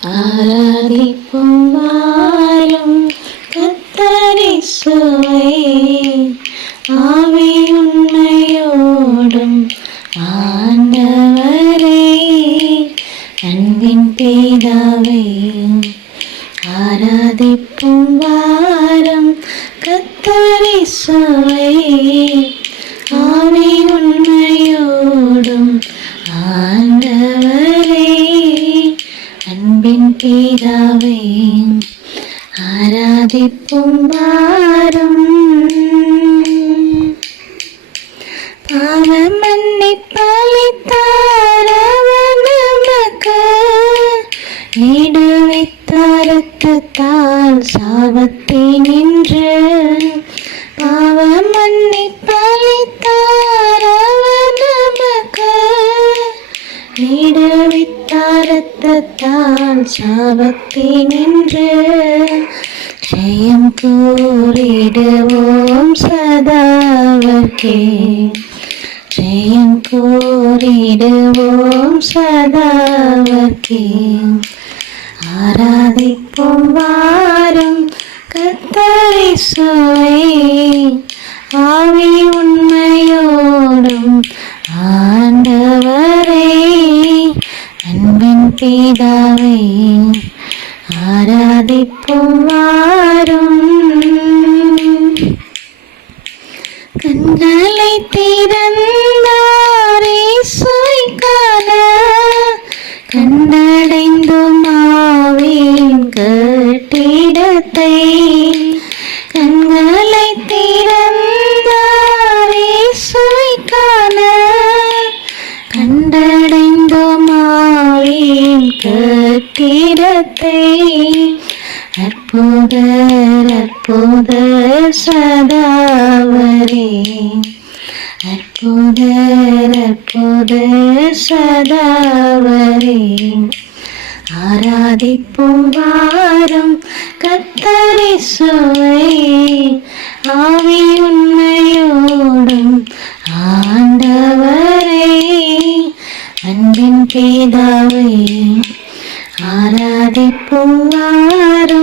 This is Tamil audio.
ஆராதிப்போம் வாரும் கர்த்தரேசுவை, ஆவி உண்மையோடும் ஆண்டவரே, அன்பின் பிதாவே. ஆராதிப்போம் வாரும் கர்த்தரேசுவை, ஆவி உண்மையோடும் ஆண்டவரே, அன்பின் பிதாவே. ஆராதிப்போம் வாரும். பாவ மன்னிப்பளித்தார் அவர் நமக்கு, விடுவித்தார் இரத்தத்தால் சாபத்தினின்று. பாவ மன்னிப்பளித்தார் அவர் நமக்கு, விடுவித்தார் இரத்தத்தால் சாபத்தினின்று. ஜெயம் கூறிடுவோம் சதாவர்க்கே, ஜெயம் கூறிடுவோம் சதாவர்க்கே. ஆராதிப்போம் வாரும் கர்த்தரேசுவை, ஆவி உண்மையோடும் ஆண்டவரே, அன்பின் பிதாவே. ஆராதிப்போம் வாரும். கண்களை திறந்தார் இயேசுவை காண, கண்டடைந்தோம் ஆவியின் கட்டிடத்தை. கண்களை திறந்தார் இயேசுவை காண, கண்டடைந்தோம் ஆவியின் கட்டிடத்தை. அற்புதர் அற்புதர் சதாவரே, அற்புதர் அற்புதர் சதாவரே. ஆராதிப்போம் வாரும் கர்த்தரேசுவை, ஆவி உண்மையோடும் ஆண்டவரே, அன்பின் பிதாவே. ஆராதிப்போம் வாரும்.